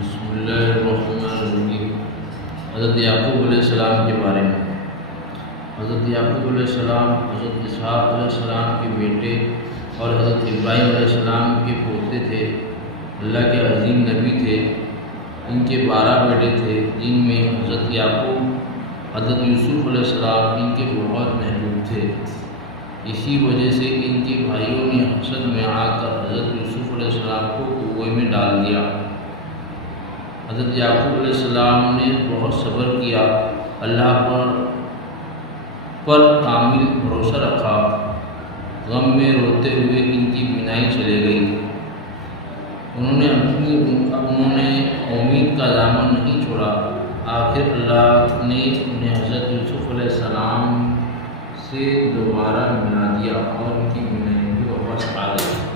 بسم اللہ الرحمن الرحیم۔ حضرت یعقوب علیہ السلام کے بارے میں۔ حضرت یعقوب علیہ السلام حضرت اسحاق علیہ السلام کے بیٹے اور حضرت ابراہیم علیہ السلام کے پوتے تھے۔ اللہ کے عظیم نبی تھے۔ ان کے 12 بیٹے تھے، جن میں حضرت یعقوب حضرت یوسف علیہ السلام ان کے بہت محبوب تھے۔ اسی وجہ سے ان کے بھائیوں نے حسد میں آ کر حضرت یوسف علیہ السلام کو کنویں میں ڈال دیا۔ حضرت یعقوب علیہ السلام نے بہت صبر کیا، اللہ پر کامل بھروسہ رکھا۔ غم میں روتے ہوئے ان کی بینائی چلے گئی۔ انہوں نے امید کا دامن نہیں چھوڑا۔ آخر اللہ نے انہیں حضرت یوسف علیہ السلام سے دوبارہ ملا دیا اور ان کی بینائی بھی واپس آ گئی۔